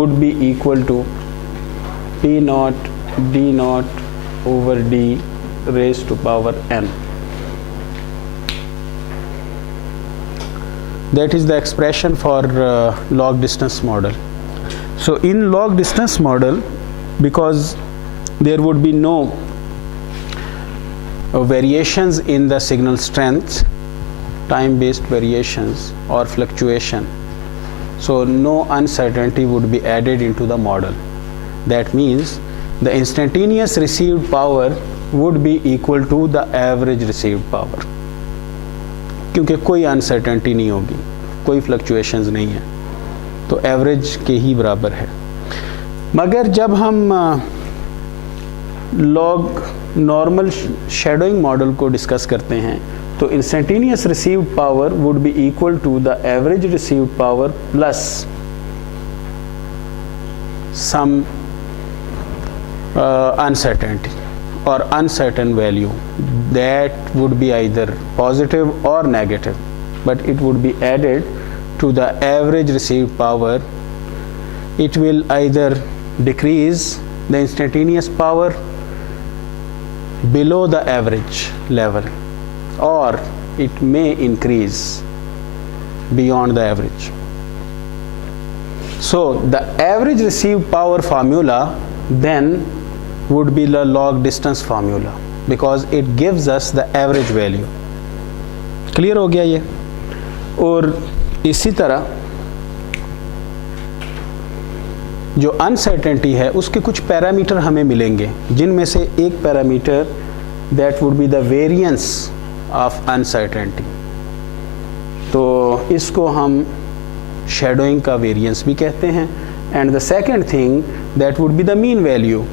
would be equal to P naught D naught over D raised to power n. That is the expression for log distance model. So in log distance model, because there would be no variations in the signal strength, time-based variations or fluctuation, so no uncertainty would be added into the model. That means the instantaneous received power would be equal to the average received power, क्योंकि कोई uncertainty नहीं होगी, कोई fluctuations नहीं है, तो average के ही बराबर है. मगर जब हम लॉग नॉर्मल शैडोइंग मॉडल को डिस्कस करते हैं तो instantaneous received power would be equal to the average received power plus some uncertainty or uncertain value that would be either positive or negative, but it would be added to the average received power. It will either decrease the instantaneous power below the average level or it may increase beyond the average. So the average received power formula then would be the log distance formula because it gives us the average value. Clear हो गया ये. और इसी तरह जो uncertainty है उसके कुछ पैरामीटर हमें मिलेंगे, जिनमें से एक parameter that would be the variance of uncertainty. तो इसको हम शैडोइंग का वेरिएंस भी कहते हैं. And the second thing that would be the mean value.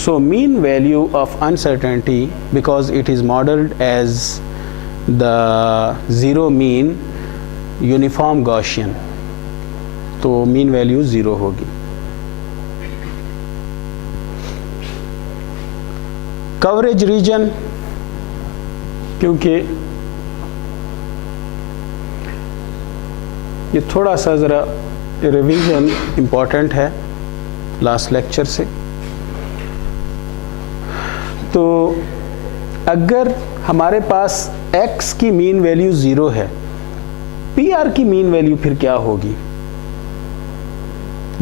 So mean value of uncertainty, because it is modeled as the zero mean uniform Gaussian, तो mean value 0 होगी. Coverage reason, क्योंकि ये थोड़ा सा ज़रा रिवीजन इम्पॉर्टेंट है last lecture से. तो अगर हमारे पास x की मीन वैल्यू 0 है, PR की मीन वैल्यू फिर क्या होगी?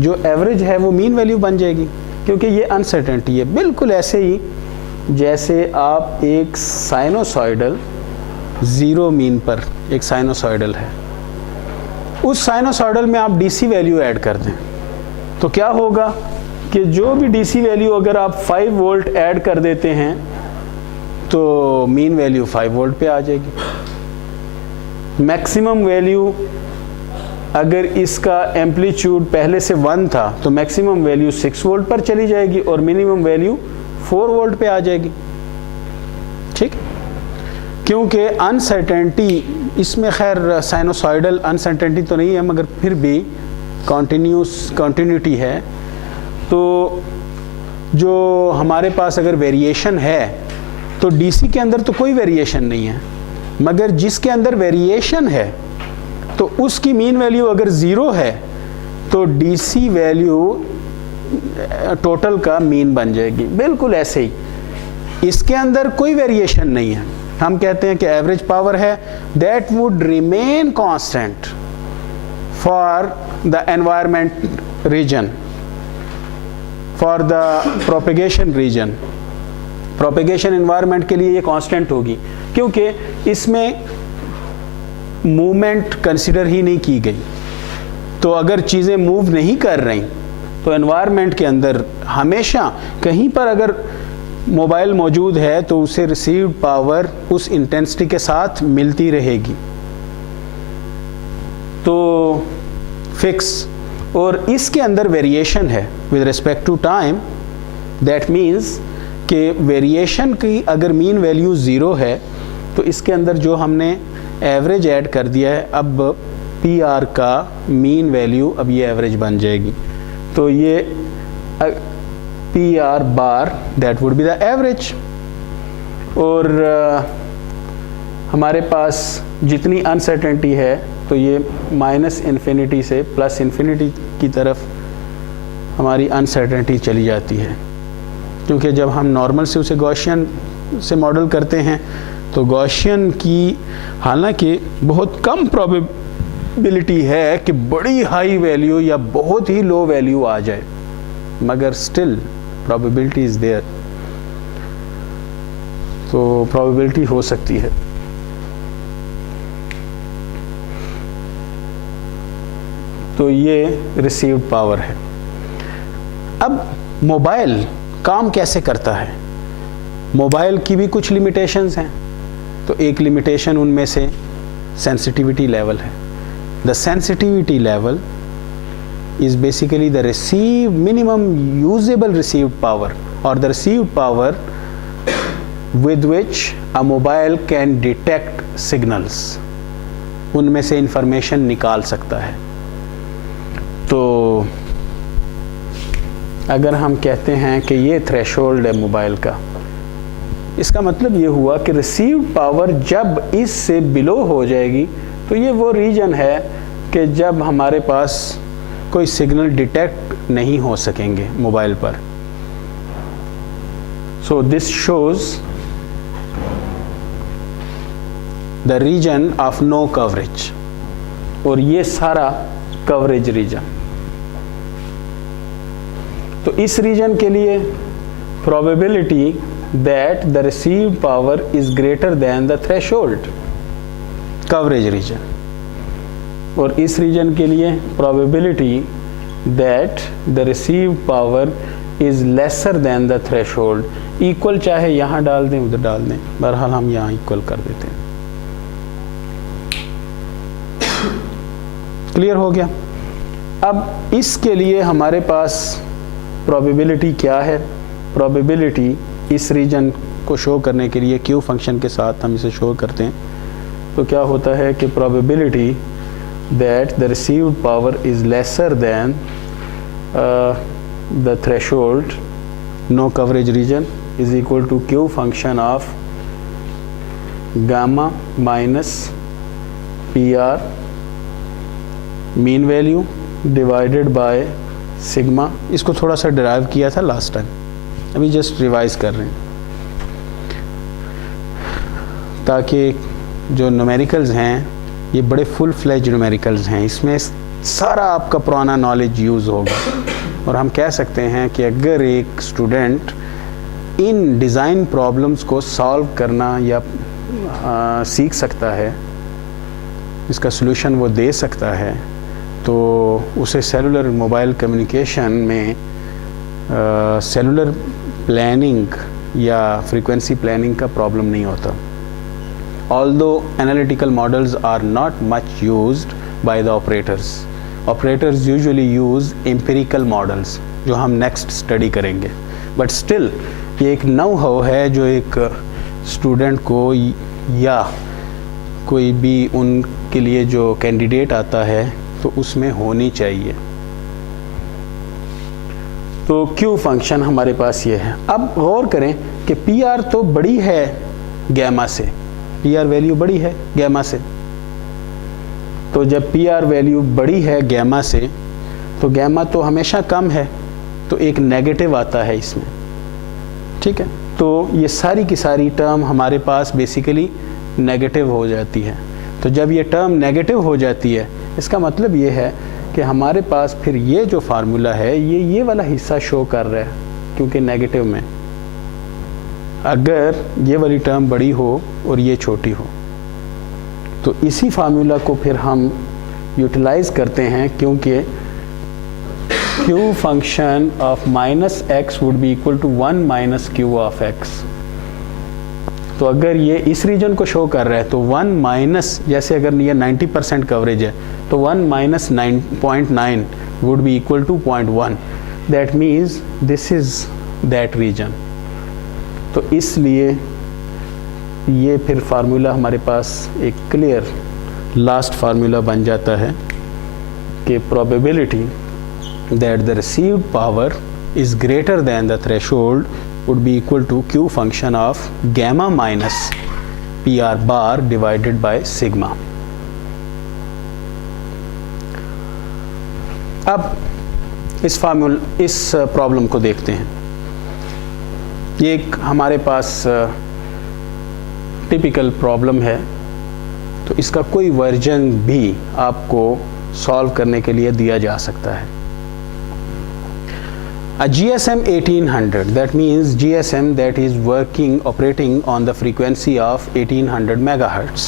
जो एवरेज है वो मीन वैल्यू बन जाएगी, क्योंकि ये अनसर्टेनिटी है. बिल्कुल ऐसे ही जैसे आप एक साइनोसॉइडल 0 मीन पर एक साइनोसॉइडल है, उस साइनोसॉइडल में आप DC वैल्यू ऐड कर दें तो क्या होगा कि जो भी DC वैल्यू अगर आप 5 वोल्ट ऐड कर देते हैं तो मीन वैल्यू 5 वोल्ट पे आ जाएगी. मैक्सिमम वैल्यू अगर इसका एम्पलीट्यूड पहले से 1 था तो मैक्सिमम वैल्यू 6 वोल्ट पर चली जाएगी और मिनिमम वैल्यू 4 वोल्ट पे आ जाएगी. ठीक, क्योंकि अनसर्टेनिटी इसमें, खैर साइनोसॉइडल अनसर्टेनिटी तो नहीं है मगर फिर भी कंटिन्यूटी है. तो जो हमारे पास अगर वेरिएशन है तो DC के अंदर तो कोई वेरिएशन नहीं है, मगर जिसके अंदर वेरिएशन है तो उसकी मीन वैल्यू अगर 0 है तो DC वैल्यू टोटल का मीन बन जाएगी. बिल्कुल ऐसे ही इसके अंदर कोई वेरिएशन नहीं है, हम कहते हैं कि एवरेज पावर है, that would remain constant for the environment region, for the propagation region. Propagation environment के लिए ये कांस्टेंट होगी, क्योंकि इसमें मूवमेंट कंसिडर ही नहीं की गई. तो अगर चीज़ें मूव नहीं कर रही तो एनवायरमेंट के अंदर हमेशा कहीं पर अगर मोबाइल मौजूद है तो उसे रिसीव्ड पावर उस इंटेंसिटी के साथ मिलती रहेगी. तो फिक्स, और इसके अंदर वेरिएशन है with respect to time. That means कि वेरिएशन की अगर मीन वैल्यू 0 है तो इसके अंदर जो हमने एवरेज ऐड कर दिया है, अब PR का मीन वैल्यू अब ये एवरेज बन जाएगी. तो ये PR bar that would be the average. और हमारे पास जितनी अनसर्टेनिटी है तो ये माइनस इन्फिनिटी से प्लस इन्फिनिटी की तरफ हमारी अनसर्टेनिटी चली जाती है, क्योंकि जब हम नॉर्मल से उसे गॉसियन से मॉडल करते हैं तो गॉसियन की हालांकि बहुत कम प्रोबेबिलिटी है कि बड़ी हाई वैल्यू या बहुत ही लो वैल्यू आ जाए, मगर स्टिल प्रोबेबिलिटी इज देयर, तो प्रोबेबिलिटी हो सकती है। तो ये रिसीव्ड पावर है। अब मोबाइल काम कैसे करता है? मोबाइल की भी कुछ लिमिटेशंस हैं। तो एक लिमिटेशन उनमें से सेंसिटिविटी लेवल है। The sensitivity level is basically the minimum usable received power or the received power with which a mobile can detect signals, उनमें से इंफॉर्मेशन निकाल सकता है। तो अगर हम कहते हैं कि ये थ्रेशोल्ड है मोबाइल का, इसका मतलब ये हुआ कि रिसीव्ड पावर जब इससे बिलो हो जाएगी तो ये वो रीजन है कि जब हमारे पास कोई सिग्नल डिटेक्ट नहीं हो सकेंगे मोबाइल पर। So this shows the region of no coverage, और ये सारा कवरेज रीजन। तो इस रीजन के लिए probability that the received power is greater than the threshold, coverage region. और इस रीजन के लिए probability that the received power is lesser than the threshold, equal चाहे यहाँ डाल दें उधर डाल दें, बहरहाल हम यहाँ इक्वल कर देते हैं। क्लियर हो गया? अब इसके लिए हमारे पास प्रोबेबिलिटी क्या है? प्रोबेबिलिटी इस रीजन को शो करने के लिए क्यू फंक्शन के साथ हम इसे शो करते हैं। तो क्या होता है कि probability that the received power is lesser than the threshold no coverage region is equal to q function of gamma minus PR mean value divided by sigma। इसको थोड़ा सा डिराइव किया था लास्ट टाइम, अभी जस्ट रिवाइज कर रहे हैं ताकि जो न्यूमेरिकल्स हैं ये बड़े फुल फ्लेज न्यूमेरिकल्स हैं, इसमें सारा आपका पुराना नॉलेज यूज़ होगा। और हम कह सकते हैं कि अगर एक स्टूडेंट इन डिज़ाइन प्रॉब्लम्स को सॉल्व करना या सीख सकता है, इसका सॉल्यूशन वो दे सकता है, तो उसे सेलुलर मोबाइल कम्युनिकेशन में सेलुलर प्लानिंग या फ्रीक्वेंसी प्लानिंग का प्रॉब्लम नहीं होता। Although analytical models are not much used by the operators, operators usually use empirical models जो हम नेक्स्ट स्टडी करेंगे, but still ये एक know-how है जो एक स्टूडेंट को या कोई भी उनके लिए जो कैंडिडेट आता है तो उसमें होनी चाहिए। तो Q फंक्शन हमारे पास ये है। अब गौर करें कि PR तो बड़ी है गैमा से, PR वैल्यू बड़ी है गैमा से, तो जब PR वैल्यू बड़ी है गैमा से तो गैमा तो हमेशा कम है, तो एक नेगेटिव आता है इसमें, ठीक है। तो ये सारी की सारी टर्म हमारे पास बेसिकली नेगेटिव हो जाती है। तो जब ये टर्म नेगेटिव हो जाती है इसका मतलब ये है कि हमारे पास फिर ये जो फार्मूला है ये वाला हिस्सा शो कर रहा है, क्योंकि नेगेटिव में अगर ये वाली टर्म बड़ी हो और ये छोटी हो तो इसी फार्मूला को फिर हम यूटिलाइज करते हैं, क्योंकि q function of minus x would be equal to 1 minus q of x. तो अगर ये इस रीजन को शो कर रहा है तो 1 माइनस, जैसे अगर ये 90% कवरेज है तो 1 minus 9.9 would be equal to 0.1, that means this is that region. तो इसलिए ये फिर फार्मूला हमारे पास एक क्लियर लास्ट फार्मूला बन जाता है कि probability that the received power is greater than the threshold would be equal to q function of gamma minus PR bar divided by sigma। अब इस प्रॉब्लम को देखते हैं। ये एक हमारे पास टिपिकल प्रॉब्लम है, तो इसका कोई वर्जन भी आपको सॉल्व करने के लिए दिया जा सकता है। A GSM 1800, that means GSM that is operating on the frequency of 1800 megahertz.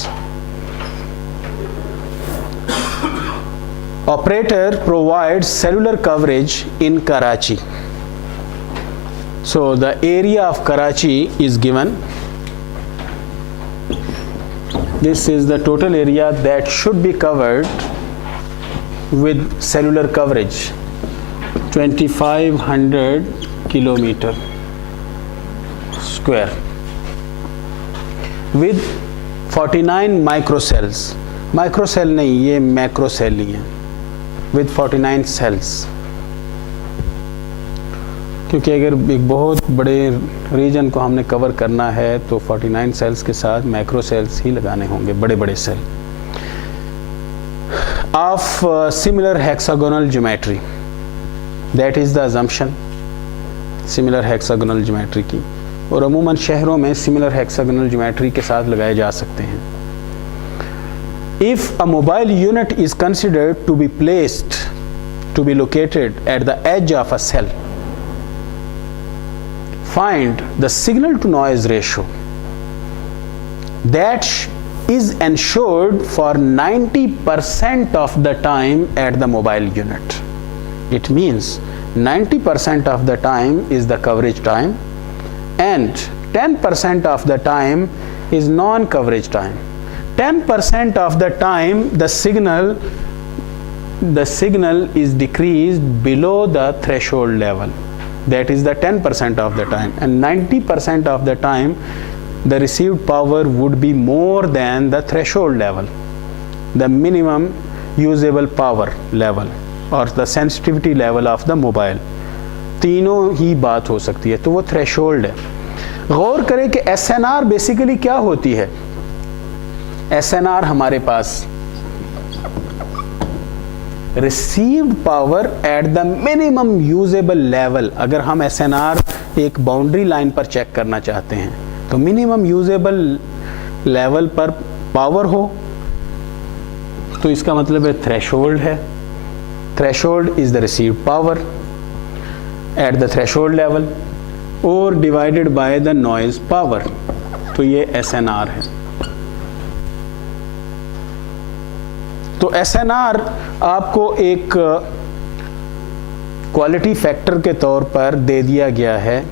Operator provides cellular coverage in Karachi. So the area of Karachi is given. This is the total area that should be covered with cellular coverage, 2500 kilometer square with 49 microcells. Microcell नहीं, ये macrocell ही है, with 49 cells. क्योंकि अगर एक बहुत बड़े reason को हमने कवर करना है तो 49 सेल्स के साथ मैक्रो सेल्स ही लगाने होंगे, बड़े बड़े cell of similar hexagonal geometry. That is the assumption similar hexagonal geometry की, और अमूमन शहरों में सिमिलर हेक्सागोनल ज्योमेट्री के साथ लगाए जा सकते हैं। If a mobile unit is considered to be placed to be located at the edge of a cell, find the signal to noise ratio that is ensured for 90% of the time at the mobile unit. It means 90% of the time is the coverage time and 10% of the time is non-coverage time. 10% of the time the signal is decreased below the threshold level. That is the 10% of the time, and 90% of the time the received power would be more than the threshold level, the minimum usable power level or the sensitivity level of the mobile. तीनों ही बात हो सकती है, तो वो threshold है। गौर करें कि SNR बेसिकली क्या होती है। SNR हमारे पास received power at the minimum usable level. अगर हम SNR एक बाउंड्री लाइन पर चेक करना चाहते हैं तो मिनिमम यूजेबल लेवल पर पावर हो, तो इसका मतलब है थ्रेशोल्ड है। Threshold is the received power at the threshold level और divided by the noise power, तो ये SNR है। तो SNR आपको एक क्वालिटी फैक्टर के तौर पर दे दिया गया है,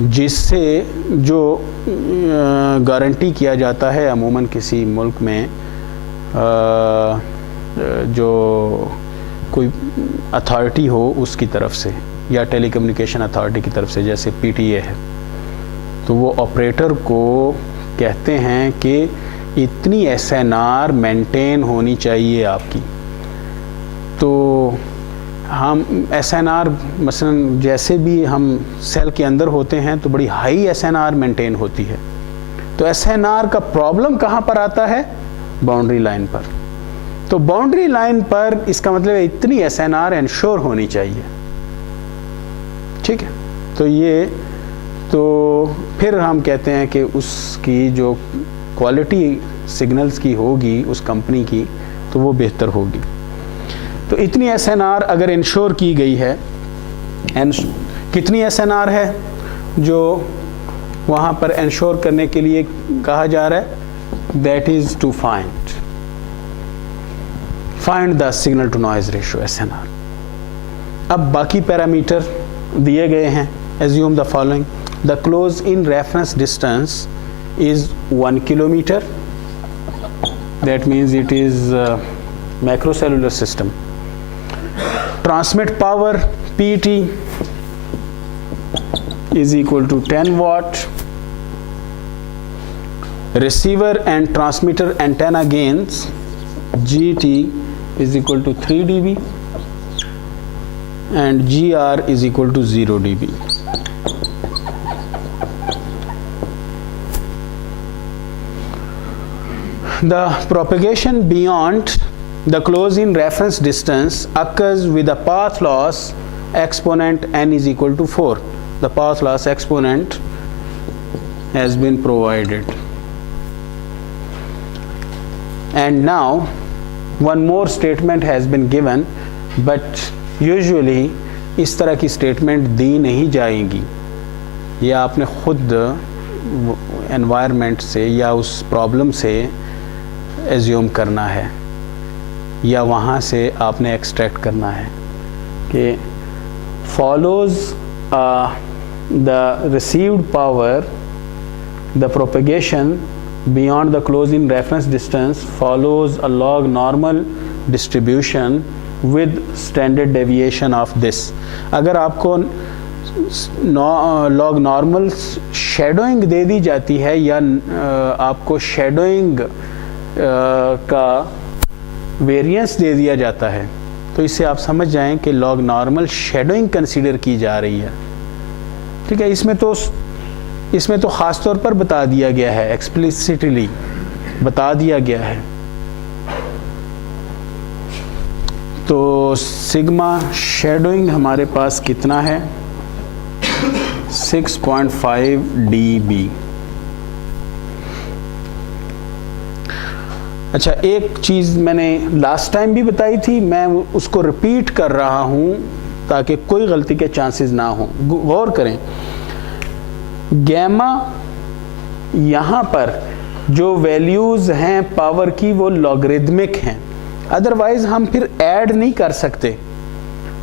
जिससे जो गारंटी किया जाता है अमूमन किसी मुल्क में जो कोई अथॉरिटी हो उसकी तरफ से या टेलीकम्युनिकेशन अथॉरिटी की तरफ से, जैसे PTA है, तो वो ऑपरेटर को कहते हैं कि इतनी SNR मेंटेन होनी चाहिए आपकी। तो हम SNR मसलन जैसे भी हम सेल के अंदर होते हैं तो बड़ी हाई SNR मेंटेन होती है। तो SNR का प्रॉब्लम कहाँ पर आता है? बाउंड्री लाइन पर। तो बाउंड्री लाइन पर इसका मतलब है इतनी SNR इंश्योर होनी चाहिए, ठीक है। तो ये तो फिर हम कहते हैं कि उसकी जो क्वालिटी सिग्नल्स की होगी उस कंपनी की, तो वो बेहतर होगी। तो इतनी SNR अगर इंश्योर की गई है, कितनी SNR है जो वहाँ पर इंश्योर करने के लिए कहा जा रहा है? That is to find the signal to noise ratio SNR। अब बाकी पैरामीटर दिए गए हैं। Assume the following, the close in reference distance is 1 kilometer. That means it is macrocellular system. Transmit power PT is equal to 10 watt. Receiver and transmitter antenna gains GT is equal to 3 dB and GR is equal to 0 dB. The propagation beyond the close in reference distance occurs with a path loss exponent n is equal to 4. The path loss exponent has been provided. And now one more statement has been given, but usually इस तरह की statement दी नहीं जाएगी, ये आपने खुद environment से या उस प्रॉब्लम से एज्यूम करना है या वहाँ से आपने एक्सट्रैक्ट करना है कि follows the received power, the propagation beyond the closing reference distance follows a log normal distribution with standard deviation of this. अगर आपको log normal shadowing दे दी जाती है या आपको shadowing का वेरिएंस दे दिया जाता है, तो इससे आप समझ जाएं कि लॉग नॉर्मल शेडोइंग कंसीडर की जा रही है। ठीक है, इसमें तो ख़ास तौर पर बता दिया गया है, एक्सप्लिसिटली बता दिया गया है। तो सिग्मा शेडोइंग हमारे पास कितना है? 6.5 dB। अच्छा, एक चीज़ मैंने लास्ट टाइम भी बताई थी, मैं उसको रिपीट कर रहा हूँ ताकि कोई गलती के चांसेस ना हो। गौर करें, गैमा यहाँ पर जो वैल्यूज़ हैं पावर की वो लॉगरिदमिक हैं, अदरवाइज हम फिर ऐड नहीं कर सकते।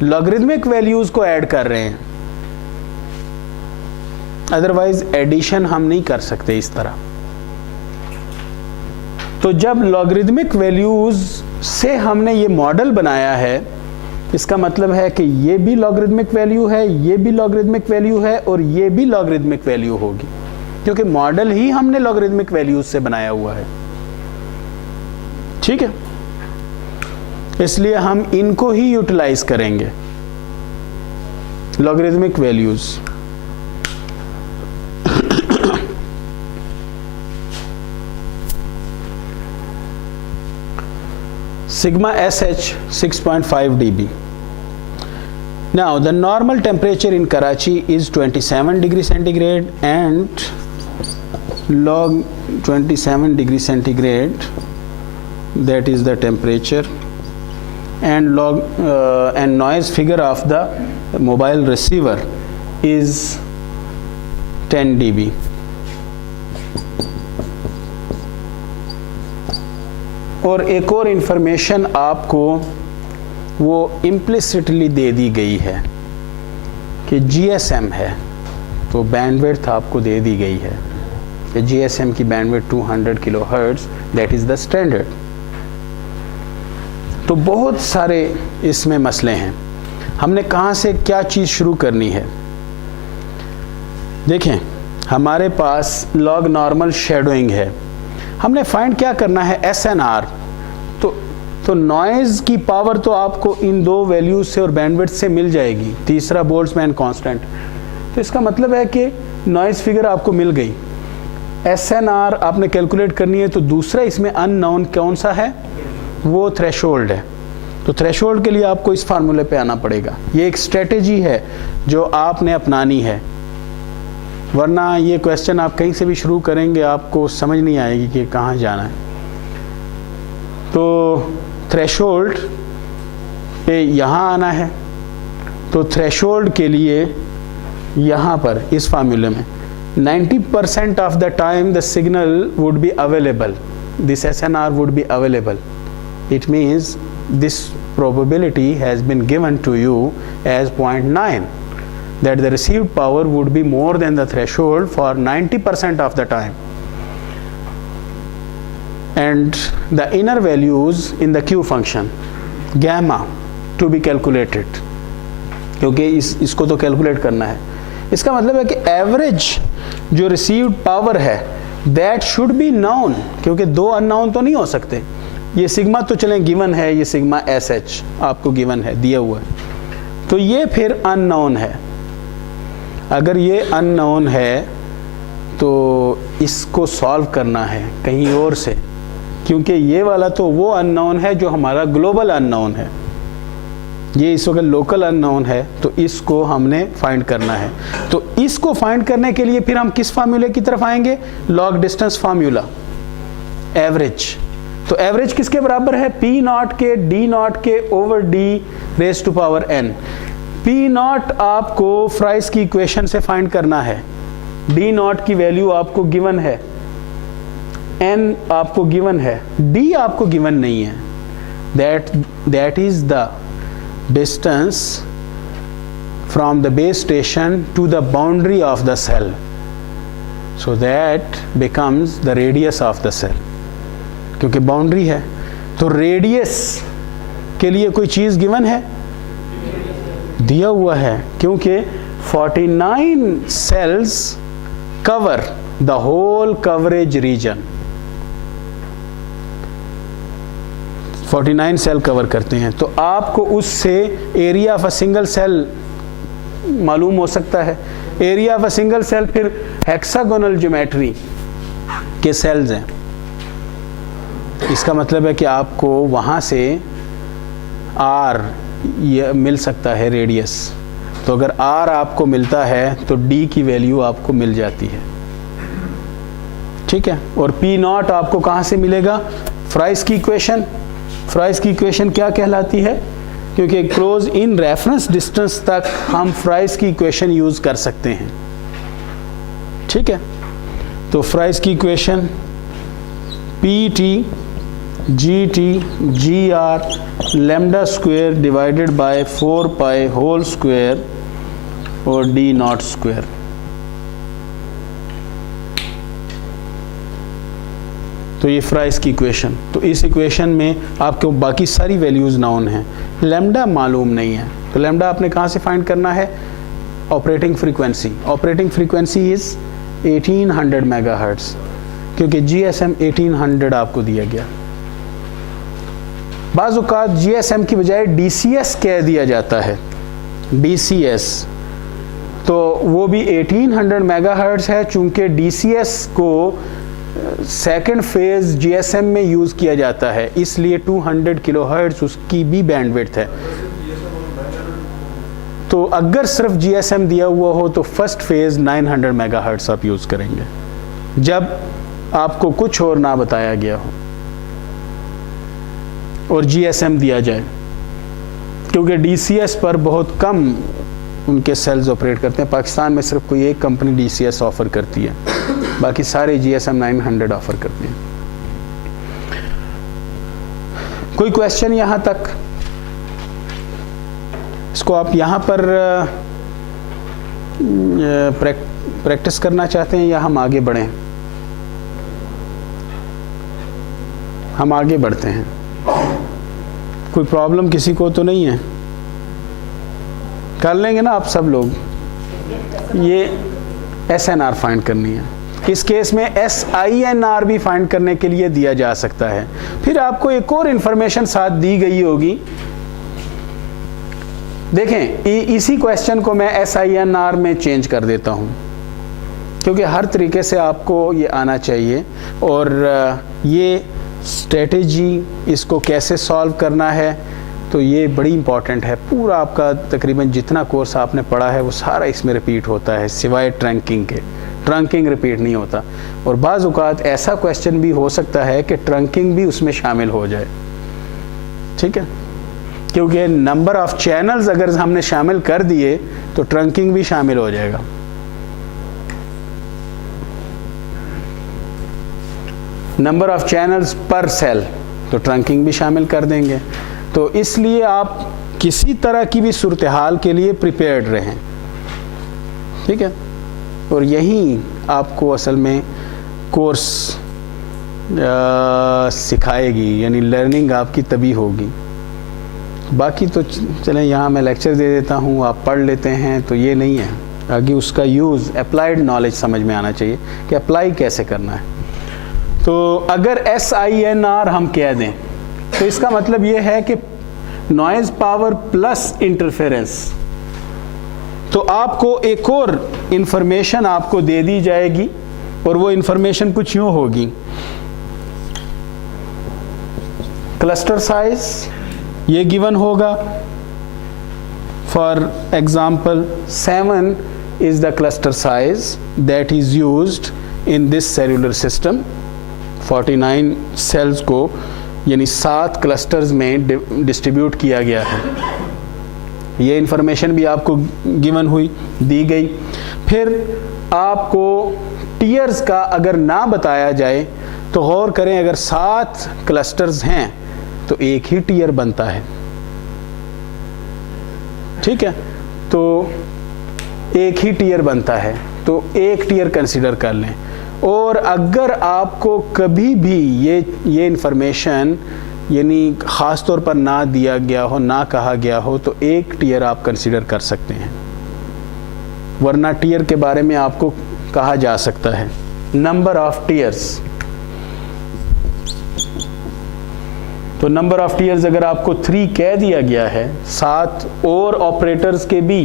लॉगरिदमिक वैल्यूज़ को ऐड कर रहे हैं, अदरवाइज एडिशन हम नहीं कर सकते इस तरह। तो जब लॉगरिदमिक वैल्यूज से हमने ये मॉडल बनाया है, इसका मतलब है कि ये भी लॉगरिदमिक वैल्यू है, ये भी लॉगरिदमिक वैल्यू है और ये भी लॉगरिदमिक वैल्यू होगी, क्योंकि मॉडल ही हमने लॉगरिदमिक वैल्यूज से बनाया हुआ है। ठीक है, इसलिए हम इनको ही यूटिलाइज करेंगे, logarithmic values. Sigma SH 6.5 dB. Now the normal temperature in Karachi is 27 degrees centigrade and log 27 degrees centigrade, that is the temperature, and log and noise figure of the mobile receiver is 10 dB. और एक और information आपको वो implicitly दे दी गई है कि GSM है, तो बैंडविड्थ आपको दे दी गई है कि GSM की bandwidth 200 kilohertz, that is the standard. तो बहुत सारे इसमें मसले हैं, हमने कहाँ से क्या चीज़ शुरू करनी है। देखें, हमारे पास लॉग नॉर्मल शेडोइंग है, हमने फाइंड क्या करना है? SNR। तो नॉइज़ की पावर तो आपको इन दो वैल्यूज से और बैंडविड्थ से मिल जाएगी, तीसरा बोल्ट्जमैन कांस्टेंट। तो इसका मतलब है कि नॉइज़ फिगर आपको मिल गई। SNR आपने कैलकुलेट करनी है, तो दूसरा इसमें अननोन कौन सा है? वो थ्रेशोल्ड है। तो थ्रेशोल्ड के लिए आपको इस फार्मूले पे आना पड़ेगा। ये एक स्ट्रेटेजी है जो आपने अपनानी है, वरना ये क्वेश्चन आप कहीं से भी शुरू करेंगे आपको समझ नहीं आएगी कि कहाँ जाना है। तो थ्रेशोल्ड पे यहाँ आना है, तो थ्रेशोल्ड के लिए यहाँ पर इस फार्मूले में 90% of the time the signal would be available, this SNR would be available. It means this probability has been given to you as 0.9, that the received power would be more than the threshold for 90% of the time, and the inner values in the Q function gamma to be calculated, क्योंकि इसको तो calculate करना है। इसका मतलब है कि average जो रिसीव्ड पावर है दैट शुड बी नोन, क्योंकि दो अननोन तो नहीं हो सकते। ये सिग्मा तो चलें गिवन है, ये सिग्मा SH आपको गिवन है, दिया हुआ है, तो ये फिर अननोन है। अगर ये अननोन है तो इसको सॉल्व करना है कहीं और से, क्योंकि ये वाला तो वो अननोन है जो हमारा ग्लोबल अननोन है, ये इस वक्त लोकल अननोन है, तो इसको हमने फाइंड करना है। तो इसको फाइंड करने के लिए फिर हम किस फार्मूले की तरफ आएंगे? Log distance formula, average. तो एवरेज किसके बराबर है? पी नॉट के डी नॉट के over d raise to power n. P naught आपको फ्राइस की इक्वेशन से फाइंड करना है, डी नॉट की वैल्यू आपको गिवन है, एन आपको गिवन है, डी आपको गिवन नहीं है। That is the distance from the base station to the boundary of the cell, so that becomes the radius of the cell, क्योंकि बाउंड्री है। तो रेडियस के लिए कोई चीज गिवन है, दिया हुआ है, क्योंकि 49 cells cover the whole coverage region, 49 cell cover करते हैं। तो आपको उससे area of a single cell मालूम हो सकता है। Area of a single cell फिर हेक्सागोनल ज्योमेट्री के सेल्स हैं, इसका मतलब है कि आपको वहाँ से आर मिल सकता है रेडियस। तो अगर आर आपको मिलता है तो डी की वैल्यू आपको मिल जाती है, ठीक है। और पी नॉट आपको कहाँ से मिलेगा? फ्राइस की इक्वेशन। फ्राइस की इक्वेशन क्या कहलाती है? क्योंकि क्लोज इन रेफरेंस डिस्टेंस तक हम फ्राइस की इक्वेशन यूज कर सकते हैं, ठीक है। तो फ्राइस की equation p t g t g r lambda square divided by 4 pi whole square और डी नॉट स्क्वायर। तो ये फ्राइस की इक्वेशन। तो इस इक्वेशन में आपको बाकी सारी वैल्यूज नाउन हैं, लैम्डा मालूम नहीं है। तो लैम्डा आपने कहाँ से फाइंड करना है? Operating frequency. Operating frequency is 1800 megahertz, क्योंकि जीएसएम 1800 आपको दिया गया। बाज़ औक़ात जीएसएम की बजाय डीसीएस कह दिया जाता है, डीसीएस। तो वो भी 1800 मेगाहर्ट्ज है, चूंकि डीसीएस को सेकंड फेज जीएसएम में यूज किया जाता है, इसलिए 200 किलोहर्ट्ज उसकी भी बैंडविड्थ है। तो अगर सिर्फ जीएसएम दिया हुआ हो तो फर्स्ट फेज 900 मेगाहर्ट्ज आप यूज करेंगे, जब आपको कुछ और ना बताया गया हो और जीएसएम दिया जाए, क्योंकि डीसीएस पर बहुत कम उनके सेल्स ऑपरेट करते हैं। पाकिस्तान में सिर्फ कोई एक कंपनी डीसीएस ऑफर करती है, बाकी सारे जीएसएम 900 ऑफर करते हैं। कोई क्वेश्चन यहां तक? इसको आप यहां पर प्रैक्टिस करना चाहते हैं या हम आगे बढ़ें? हम आगे बढ़ते हैं। कोई प्रॉब्लम किसी को तो नहीं है? कर लेंगे ना आप सब लोग। ये एसएनआर फाइंड करनी है। इस केस में एसआईएनआर भी फाइंड करने के लिए दिया जा सकता है। फिर आपको एक और इंफॉर्मेशन साथ दी गई होगी। देखें, इसी क्वेश्चन को मैं एसआईएनआर में चेंज कर देता हूं, क्योंकि हर तरीके से आपको ये आना चाहिए। और ये स्ट्रेटेजी, इसको कैसे सॉल्व करना है, तो ये बड़ी इंपॉर्टेंट है। पूरा आपका तकरीबन जितना कोर्स आपने पढ़ा है वो सारा इसमें रिपीट होता है, सिवाय ट्रंकिंग के। ट्रंकिंग रिपीट नहीं होता। और बाज़ औक़ात ऐसा क्वेश्चन भी हो सकता है कि ट्रंकिंग भी उसमें शामिल हो जाए, ठीक है। क्योंकि नंबर ऑफ चैनल्स अगर हमने शामिल कर दिए तो ट्रंकिंग भी शामिल हो जाएगा। नंबर ऑफ चैनल्स पर सेल, तो ट्रंकिंग भी शामिल कर देंगे। तो इसलिए आप किसी तरह की भी सूरत हाल के लिए प्रिपेयर्ड रहें, ठीक है। और यही आपको असल में कोर्स सिखाएगी, यानी लर्निंग आपकी तभी होगी। बाकी तो चलें, यहाँ मैं लेक्चर दे देता हूँ, आप पढ़ लेते हैं, तो ये नहीं है। आगे उसका यूज़, अप्लाइड नॉलेज समझ में आना चाहिए कि अप्लाई कैसे करना है। तो अगर SINR हम कह दें तो इसका मतलब ये है कि नॉइज़ पावर प्लस इंटरफेरेंस। तो आपको एक और इंफॉर्मेशन आपको दे दी जाएगी, और वो इंफॉर्मेशन कुछ यूँ होगी क्लस्टर साइज ये गिवन होगा, for example 7 is the cluster size that is used in this cellular system। 49 sales को यानी 7 क्लस्टर्स में डिस्ट्रीब्यूट किया गया है। ये इंफॉर्मेशन भी आपको गिवन हुई, दी गई। फिर आपको टीयर्स का अगर ना बताया जाए तो गौर करें, अगर 7 क्लस्टर्स हैं तो एक ही टीयर बनता है, ठीक है, तो एक ही टीयर बनता है, तो एक टीयर कंसीडर कर लें। और अगर आपको कभी भी ये इंफॉर्मेशन यानी ख़ास तौर पर ना दिया गया हो, ना कहा गया हो, तो एक टीयर आप कंसीडर कर सकते हैं, वरना टीयर के बारे में आपको कहा जा सकता है। नंबर ऑफ टीयर्स, तो नंबर ऑफ टीयर्स अगर आपको 3 कह दिया गया है, 7 और ऑपरेटर्स के भी,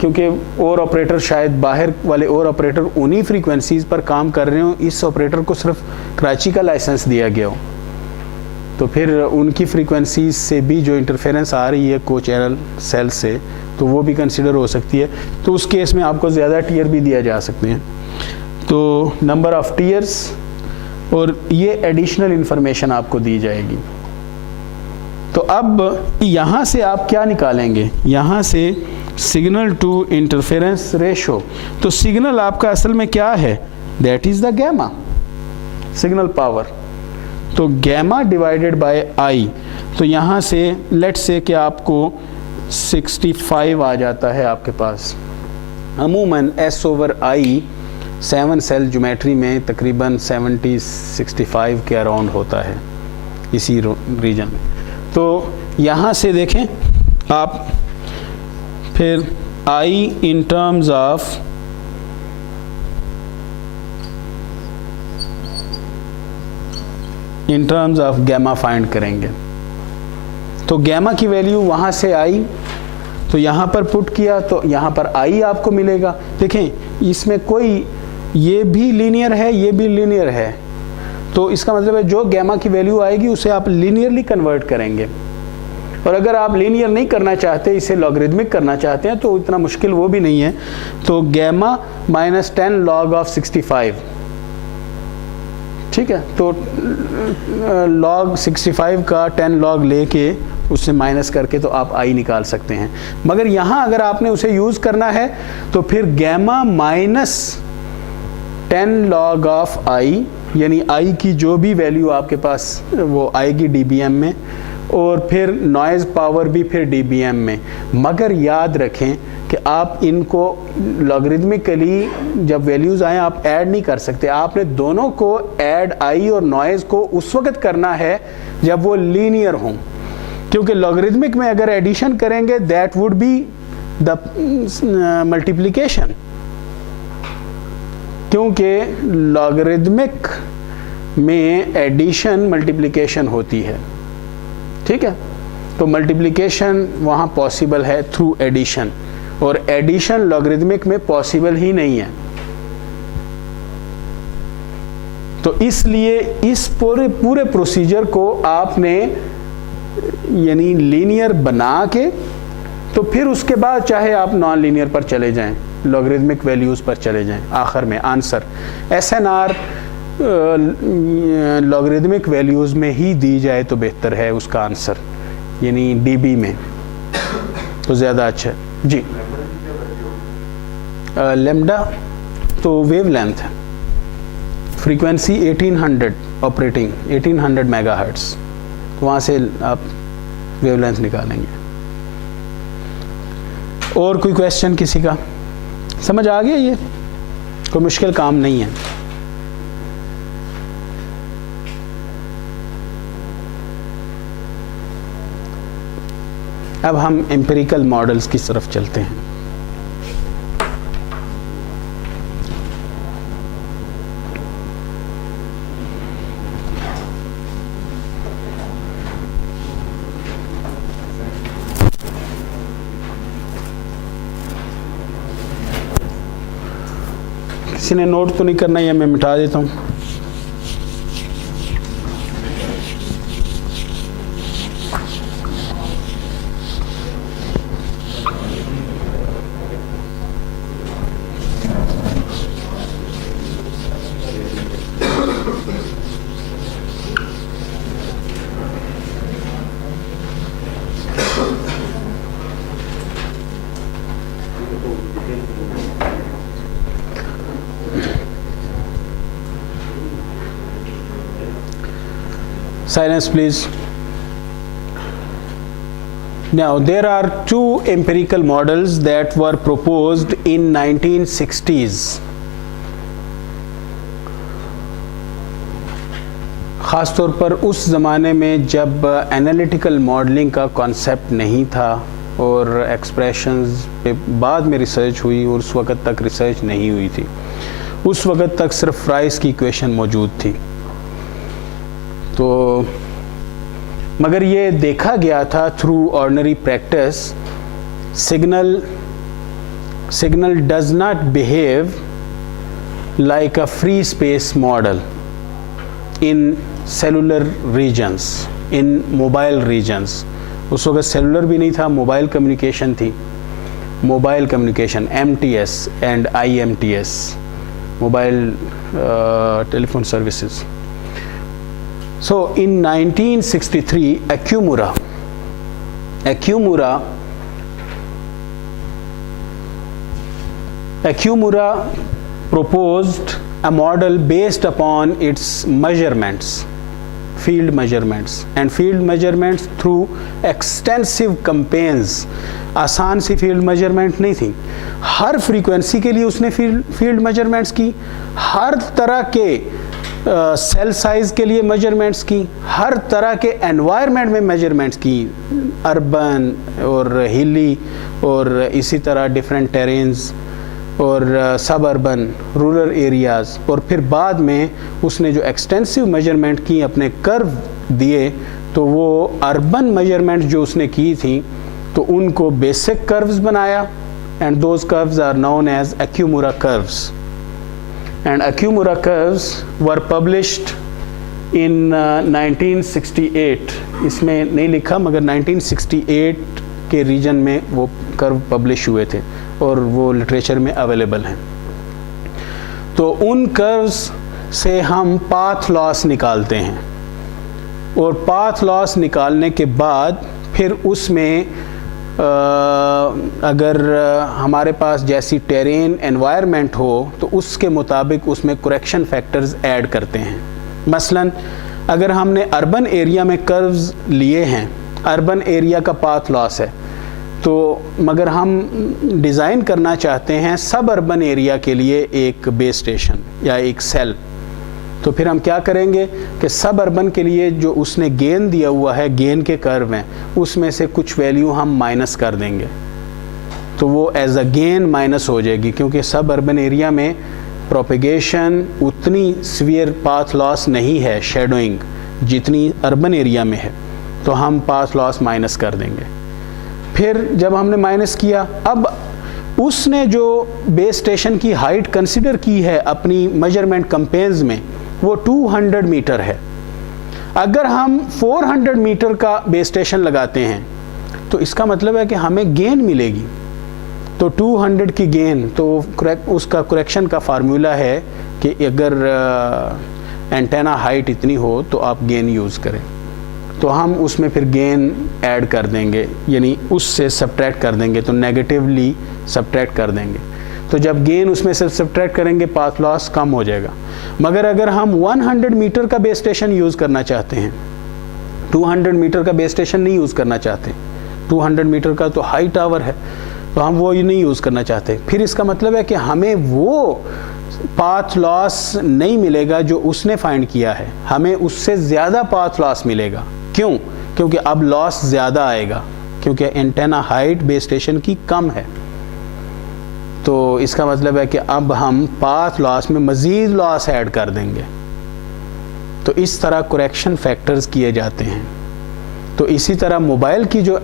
क्योंकि और ऑपरेटर शायद बाहर वाले और ऑपरेटर उन्हीं फ्रीक्वेंसीज पर काम कर रहे हो, इस ऑपरेटर को सिर्फ कराची का लाइसेंस दिया गया हो, तो फिर उनकी फ्रीक्वेंसीज से भी जो इंटरफेरेंस आ रही है को-चैनल सेल से, तो वो भी कंसिडर हो सकती है। तो उस केस में आपको ज़्यादा टीयर भी दिया जा सकते हैं। तो नंबर ऑफ टीयर्स और ये एडिशनल इंफॉर्मेशन आपको दी जाएगी। तो अब यहाँ से आप क्या निकालेंगे, यहाँ से सिग्नल टू इंटरफेरेंस रेशो। तो सिग्नल आपका असल में क्या है, that is the gamma signal power. तो गैमा डिवाइडेड बाय आई, तो यहाँ से लेट्स से कि आपको 65 आ जाता है आपके पास। अमूमन S over I 7 cell geometry में तकरीबन 70-65 के अराउंड होता है इसी रीजन में। तो यहाँ से देखें आप, फिर I in terms of gamma find करेंगे। तो गैमा की वैल्यू वहाँ से आई, तो यहाँ पर पुट किया तो यहाँ पर आई आपको मिलेगा। देखें इसमें कोई, ये भी लीनियर है, ये भी लीनियर है, तो इसका मतलब है जो गैमा की वैल्यू आएगी उसे आप लीनियरली कन्वर्ट करेंगे। और अगर आप लीनियर नहीं करना चाहते, इसे लॉगरिदमिक करना चाहते हैं, तो इतना मुश्किल वो भी नहीं है। तो गैमा माइनस 10 log ऑफ 65, ठीक है, तो log 65 का 10 log लेके उससे माइनस करके तो आप आई निकाल सकते हैं। मगर यहाँ अगर आपने उसे यूज़ करना है तो फिर गैमा माइनस 10 log ऑफ आई, यानी आई की जो भी वैल्यू आपके पास वो आएगी dBm में, और फिर नॉइज़ पावर भी फिर dBm में। मगर याद रखें कि आप इनको लॉगरिदमिकली जब वैल्यूज़ आए आप ऐड नहीं कर सकते, आपने दोनों को ऐड आई और नॉइज़ को उस वक्त करना है जब वो लीनियर हों, क्योंकि लॉगरिदमिक में अगर एडिशन करेंगे that would be the multiplication, क्योंकि लॉगरिदमिक में एडिशन मल्टीप्लिकेशन होती है, ठीक है। तो मल्टीप्लिकेशन वहाँ पॉसिबल है थ्रू एडिशन, और एडिशन लॉगरिदमिक में पॉसिबल ही नहीं है। तो इसलिए इस पूरे प्रोसीजर को आपने यानी लीनियर बना के, तो फिर उसके बाद चाहे आप नॉन लीनियर पर चले जाएं, लॉगरिदमिक वैल्यूज़ पर चले जाएं, आखिर में आंसर SNR लॉगरिदमिक वैल्यूज़ में ही दी जाए तो बेहतर है उसका आंसर, यानी dB में तो ज़्यादा अच्छा है जी। लेम्डा तो वेवलेंथ है, फ्रीक्वेंसी 1800 ऑपरेटिंग 1800 मेगाहर्ट्ज़, तो वहाँ से आप वेवलेंथ निकालेंगे। और कोई क्वेश्चन किसी का, समझ आ गया? ये कोई मुश्किल काम नहीं है। अब हम एम्पिरिकल मॉडल्स की तरफ चलते हैं। किसी ने नोट तो नहीं करना, या मैं मिटा देता हूँ। Silence, please. Now, there are two empirical models that were proposed in 1960s. ख़ास तौर पर उस ज़माने में जब एनालिटिकल मॉडलिंग का कॉन्सेप्ट नहीं था और एक्सप्रेशंस पे बाद में रिसर्च हुई, और उस वक़्त तक रिसर्च नहीं हुई थी। उस वक़्त तक सिर्फ फ्राइस की इक्वेशन मौजूद थी। तो मगर ये देखा गया था through ordinary practice, signal does not behave like a free space model in cellular regions, in mobile regions. उस वक्त सेलुलर भी नहीं था, मोबाइल कम्युनिकेशन थी, mobile communication MTS and IMTS, mobile telephone services. So in 1963, Akumura proposed a model based upon its measurements, field measurements, and field measurements through extensive campaigns। आसान सी field measurement नहीं थी, हर frequency के लिए उसने field measurements की, हर तरह के cell size के लिए मेजरमेंट्स की, हर तरह के एनवायरनमेंट में मेजरमेंट्स की, अर्बन और हिली और इसी तरह डिफरेंट टेरेन्स और सब अर्बन रूरल एरियाज़। और फिर बाद में उसने जो एक्सटेंसिव मेजरमेंट की, अपने कर्व दिए, तो वो अर्बन मेजरमेंट जो उसने की थी तो उनको बेसिक कर्व्स बनाया, and those curves are known as Akumura curves। And Akumura curves were published in 1968। इसमें नहीं लिखा मगर 1968 के रीजन में वो कर्व पब्लिश हुए थे और वो लिटरेचर में अवेलेबल हैं। तो उन कर्व्स से हम पाथ लॉस निकालते हैं, और पाथ लॉस निकालने के बाद फिर उसमें अगर हमारे पास जैसी टेरेन एनवायरनमेंट हो तो उसके मुताबिक उसमें करेक्शन फैक्टर्स ऐड करते हैं। मसलन अगर हमने अर्बन एरिया में कर्व्स लिए हैं, अर्बन एरिया का पाथ लॉस है, तो मगर हम डिज़ाइन करना चाहते हैं सब अर्बन एरिया के लिए एक बेस स्टेशन या एक सेल, तो फिर हम क्या करेंगे कि सब अर्बन के लिए जो उसने गेन दिया हुआ है, गेन के कर्व हैं, उसमें से कुछ वैल्यू हम माइनस कर देंगे, तो वो एज अ गेन माइनस हो जाएगी, क्योंकि सब अर्बन एरिया में प्रोपेगेशन उतनी सीवियर पाथ लॉस नहीं है, शेडोइंग जितनी अर्बन एरिया में है, तो हम पाथ लॉस माइनस कर देंगे। फिर जब हमने माइनस किया, अब उसने जो बेस स्टेशन की हाइट कंसिडर की है अपनी मेजरमेंट कंपेन्स में, वो 200 मीटर है। अगर हम 400 मीटर का बेस स्टेशन लगाते हैं तो इसका मतलब है कि हमें गेन मिलेगी, तो 200 की गेन, तो उसका करेक्शन का फार्मूला है कि अगर एंटेना हाइट इतनी हो तो आप गेन यूज़ करें, तो हम उसमें फिर गेन ऐड कर देंगे, यानी उससे सब्ट्रैक्ट कर देंगे, तो नेगेटिवली सब्ट्रैक्ट कर देंगे। तो जब गेन उसमें से सब्ट्रैक्ट करेंगे पाथ लॉस कम हो जाएगा। मगर अगर हम 100 मीटर का बेस स्टेशन यूज़ करना चाहते हैं, 200 मीटर का बेस स्टेशन नहीं यूज़ करना चाहते, 200 मीटर का तो हाई टावर है, तो हम वो नहीं यूज़ करना चाहते, फिर इसका मतलब है कि हमें वो पाथ लॉस नहीं मिलेगा जो उसने फाइंड किया है, हमें उससे ज़्यादा पाथ लॉस मिलेगा। क्यों? क्योंकि अब लॉस ज़्यादा आएगा, क्योंकि एंटेना हाइट बेस स्टेशन की कम है। तो इसका मतलब है कि अब हम पाथ लॉस में मज़ीद लॉस ऐड कर देंगे। तो इस तरह करेक्शन फैक्टर्स किए जाते हैं। तो इसी तरह मोबाइल की जो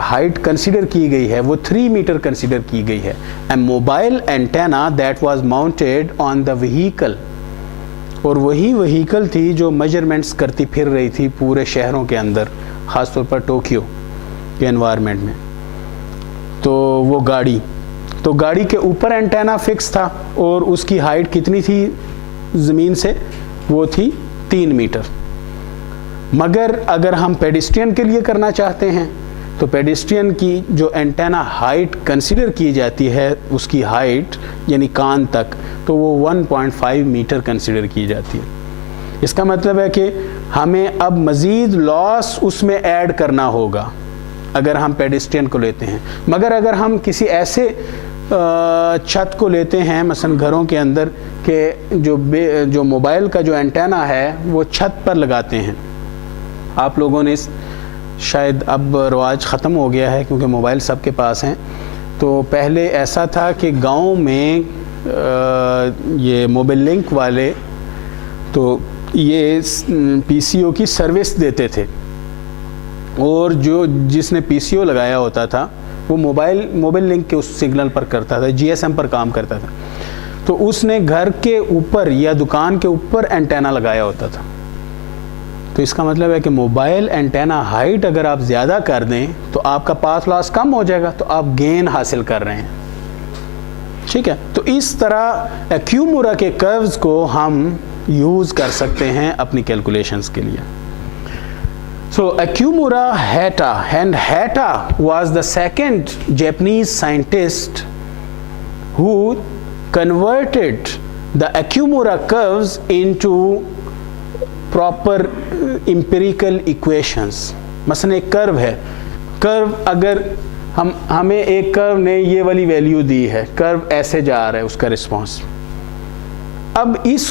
हाइट कंसीडर की गई है वो 3 मीटर कंसीडर की गई है। A mobile antenna that was mounted on the vehicle, और वही व्हीकल थी जो मेजरमेंट्स करती फिर रही थी पूरे शहरों के अंदर, ख़ासतौर पर टोक्यो के एनवायरनमेंट में। तो वो गाड़ी, तो गाड़ी के ऊपर एंटेना फिक्स था और उसकी हाइट कितनी थी ज़मीन से? वो थी 3 मीटर। मगर अगर हम पेडिस्ट्रियन के लिए करना चाहते हैं तो पेडिस्ट्रियन की जो एंटेना हाइट कंसीडर की जाती है, उसकी हाइट यानी कान तक, तो वो 1.5 मीटर कंसीडर की जाती है। इसका मतलब है कि हमें अब मज़ीद लॉस उसमें ऐड करना होगा अगर हम पेडेस्ट्रियन को लेते हैं। मगर अगर हम किसी ऐसे छत को लेते हैं, मसलन घरों के अंदर के जो मोबाइल का जो एंटेना है वो छत पर लगाते हैं। आप लोगों ने शायद अब रवाज ख़त्म हो गया है क्योंकि मोबाइल सबके पास हैं। तो पहले ऐसा था कि गांव में ये मोबाइल लिंक वाले तो ये पीसीओ की सर्विस देते थे, और जिसने पीसीओ लगाया होता था वो मोबाइल लिंक के उस सिग्नल पर करता था, जीएसएम पर काम करता था। तो उसने घर के ऊपर या दुकान के ऊपर एंटेना लगाया होता था। तो इसका मतलब है कि मोबाइल एंटेना हाइट अगर आप ज़्यादा कर दें तो आपका पाथ लॉस कम हो जाएगा, तो आप गेन हासिल कर रहे हैं। ठीक है, तो इस तरह एक्यूमुरा के कर्व्स को हम यूज़ कर सकते हैं अपनी कैलकुलेशंस के लिए। So Akumura Hata, and Hata was the second Japanese scientist who converted the Akumura curves into proper empirical equations। मसलन एक कर्व है, कर्व अगर हमें एक कर्व ने ये वाली वैल्यू दी है, कर्व ऐसे जा रहा है उसका रिस्पॉन्स। अब इस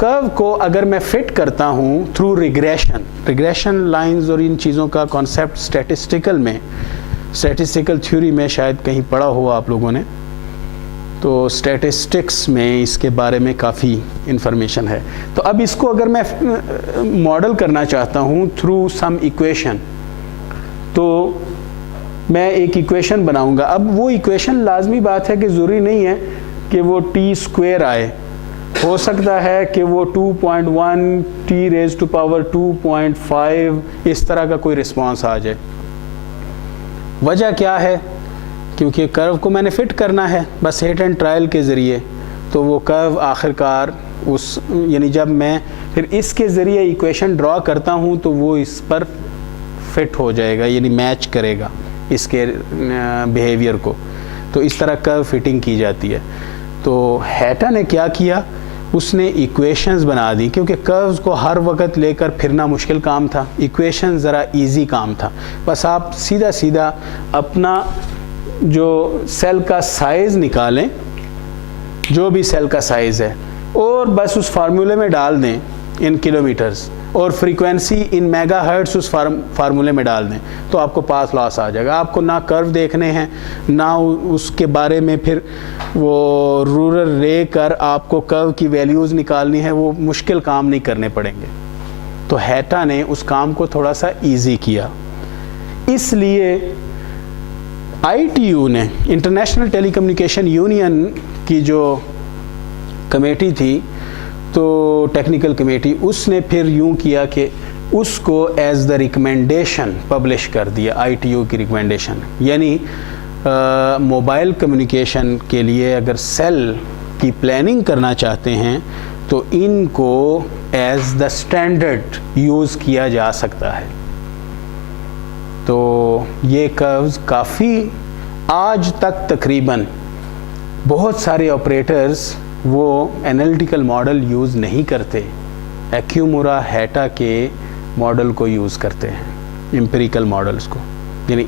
कर्व को अगर मैं फिट करता हूँ थ्रू रिग्रेशन लाइंस, और इन चीज़ों का कॉन्सेप्ट स्टैटिस्टिकल थ्योरी में शायद कहीं पढ़ा हुआ आप लोगों ने, तो स्टैटिस्टिक्स में इसके बारे में काफ़ी इंफॉर्मेशन है। तो अब इसको अगर मैं मॉडल करना चाहता हूँ थ्रू सम इक्वेशन, तो मैं एक इक्वेशन बनाऊँगा। अब वो इक्वेशन लाजमी बात है कि ज़रूरी नहीं है कि वो टी स्क्वायर आए, हो सकता है कि वो 2.1 टी रेज़ टू पावर 2.5 इस तरह का कोई रिस्पांस आ जाए। वजह क्या है? क्योंकि कर्व को मैंने फिट करना है बस हिट एंड ट्रायल के ज़रिए, तो वो कर्व आखिरकार यानी जब मैं फिर इसके ज़रिए इक्वेशन ड्रॉ करता हूँ तो वो इस पर फिट हो जाएगा, यानी मैच करेगा इसके बिहेवियर को। तो इस तरह कर्व फिटिंग की जाती है। तो हैटा ने क्या किया, उसने इक्वेशंस बना दी, क्योंकि कर्व्स को हर वक्त लेकर फिरना मुश्किल काम था, इक्वेशन ज़रा इजी काम था। बस आप सीधा सीधा अपना जो सेल का साइज़ निकालें, जो भी सेल का साइज़ है, और बस उस फार्मूले में डाल दें इन किलोमीटर्स, और फ्रीक्वेंसी इन मेगाहर्ट्ज़ उस फार्मूले में डाल दें, तो आपको पाथ लॉस आ जाएगा। आपको ना कर्व देखने हैं, ना उसके बारे में फिर वो रूलर ले कर आपको कर्व की वैल्यूज़ निकालनी है, वो मुश्किल काम नहीं करने पड़ेंगे। तो हैटा ने उस काम को थोड़ा सा इजी किया। इसलिए ITU ने, इंटरनेशनल टेलीकम्युनिकेशन यूनियन की जो कमेटी थी, तो टेक्निकल कमेटी, उसने फिर यूं किया कि उसको एज द रिकमेंडेशन पब्लिश कर दिया, ITU की रिकमेंडेशन। यानी मोबाइल कम्युनिकेशन के लिए अगर सेल की प्लानिंग करना चाहते हैं तो इनको एज द स्टैंडर्ड यूज़ किया जा सकता है। तो ये कर्व्स काफ़ी आज तक तकरीबन बहुत सारे ऑपरेटर्स वो एनालिटिकल मॉडल यूज़ नहीं करते, एक्यूमुरा हैटा के मॉडल को यूज़ करते हैं, एम्पिरिकल मॉडल्स को। यानी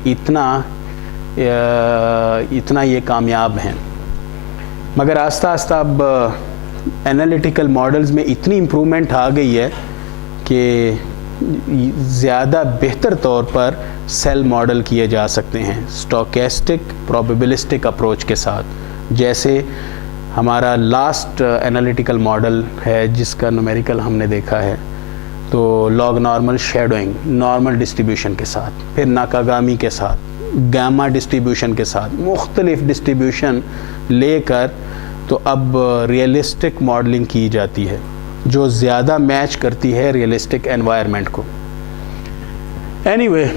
इतना ये कामयाब हैं। मगर आस्ता आस्ता अब एनालिटिकल मॉडल्स में इतनी इम्प्रूवमेंट आ गई है कि ज़्यादा बेहतर तौर पर सेल मॉडल किए जा सकते हैं स्टोकेस्टिक प्रोबेबिलिस्टिक अप्रोच के साथ। जैसे हमारा लास्ट एनालिटिकल मॉडल है जिसका न्यूमेरिकल हमने देखा है, तो log normal shadowing normal distribution के साथ, फिर नाकागामी के साथ, गामा डिस्ट्रीब्यूशन के साथ, मुख्तलिफ डिस्ट्रीब्यूशन लेकर तो अब रियलिस्टिक मॉडलिंग की जाती है जो ज़्यादा मैच करती है रियलिस्टिक एनवायरनमेंट को। Anyway,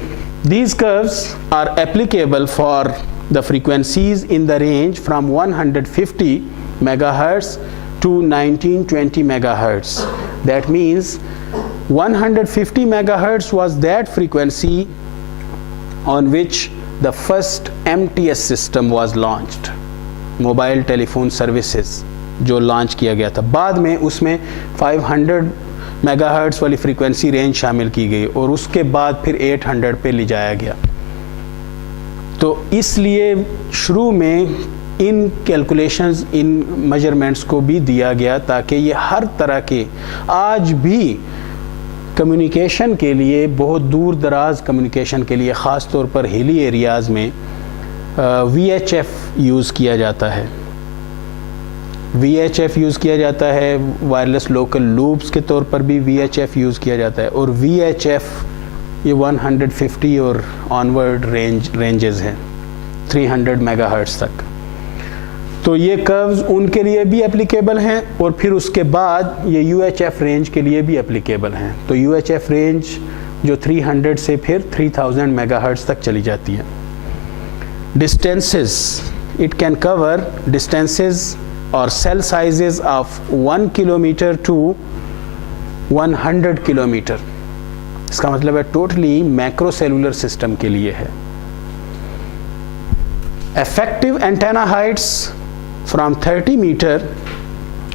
these curves are applicable for the frequencies in the range from 150 megahertz to 1920 megahertz. That means 150 megahertz was that frequency on which the first MTS system was launched, mobile telephone services जो launch किया गया था। बाद में उसमें 500 megahertz वाली frequency range शामिल की गई और उसके बाद फिर 800 पे ले जाया गया। तो इसलिए शुरू में इन कैलकुलेशंस, इन मेजरमेंट्स को भी दिया गया ताकि ये हर तरह के, आज भी कम्युनिकेशन के लिए, बहुत दूर दराज कम्युनिकेशन के लिए, ख़ास तौर पर हिली एरियाज़ में VHF यूज़ किया जाता है। VHF यूज़ किया जाता है, वायरलेस लोकल लूप्स के तौर पर भी VHF यूज़ किया जाता है। और VHF ये 150 और ऑनवर्ड रेंजेस हैं, 300 मेगाहर्ट्ज़ तक। तो ये कर्व्स उनके लिए भी एप्लीकेबल हैं और फिर उसके बाद ये UHF रेंज के लिए भी एप्लीकेबल हैं। तो UHF रेंज जो 300 से फिर 3000 मेगाहर्ट्ज़ तक चली जाती है। Distances, it can cover distances और cell sizes of 1 kilometre to 100 kilometre. इसका मतलब है टोटली मैक्रो सेलुलर सिस्टम के लिए है। Effective antenna heights from 30 metre,